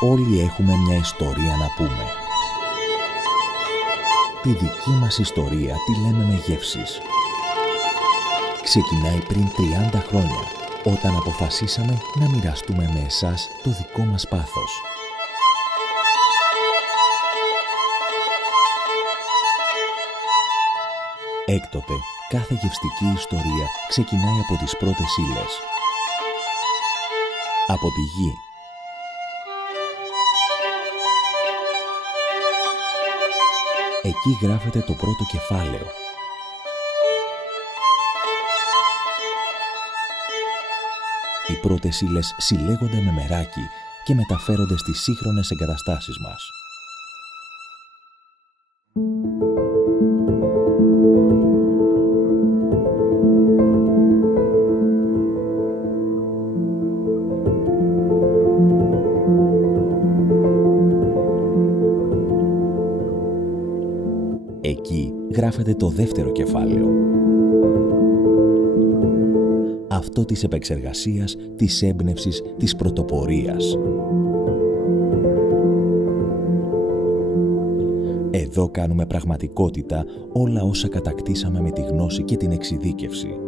Όλοι έχουμε μια ιστορία να πούμε. Τη δική μας ιστορία τη λέμε με γεύσεις. Ξεκινάει πριν 30 χρόνια, όταν αποφασίσαμε να μοιραστούμε με εσάς το δικό μας πάθος. Έκτοτε, κάθε γευστική ιστορία ξεκινάει από τις πρώτες ύλες. Από τη γη. Εκεί γράφεται το πρώτο κεφάλαιο. Οι πρώτες ύλες συλλέγονται με μεράκι και μεταφέρονται στις σύγχρονες εγκαταστάσεις μας. Εκεί γράφεται το δεύτερο κεφάλαιο. Αυτό της επεξεργασίας, της έμπνευσης, της πρωτοπορίας. Εδώ κάνουμε πραγματικότητα όλα όσα κατακτήσαμε με τη γνώση και την εξειδίκευση.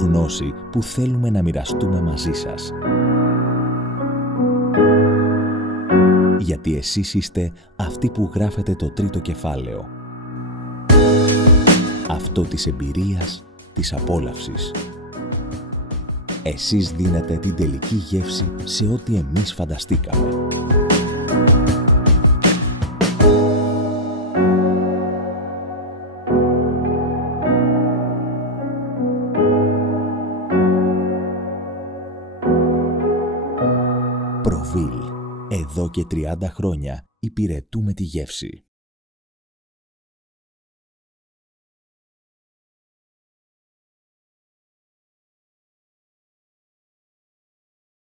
Γνώση που θέλουμε να μοιραστούμε μαζί σας. Γιατί εσείς είστε αυτοί που γράφετε το τρίτο κεφάλαιο. Αυτό της εμπειρίας, της απόλαυσης. Εσείς δίνετε την τελική γεύση σε ό,τι εμείς φανταστήκαμε. Προβίλ. Εδώ και 30 χρόνια υπηρετούμε τη γεύση.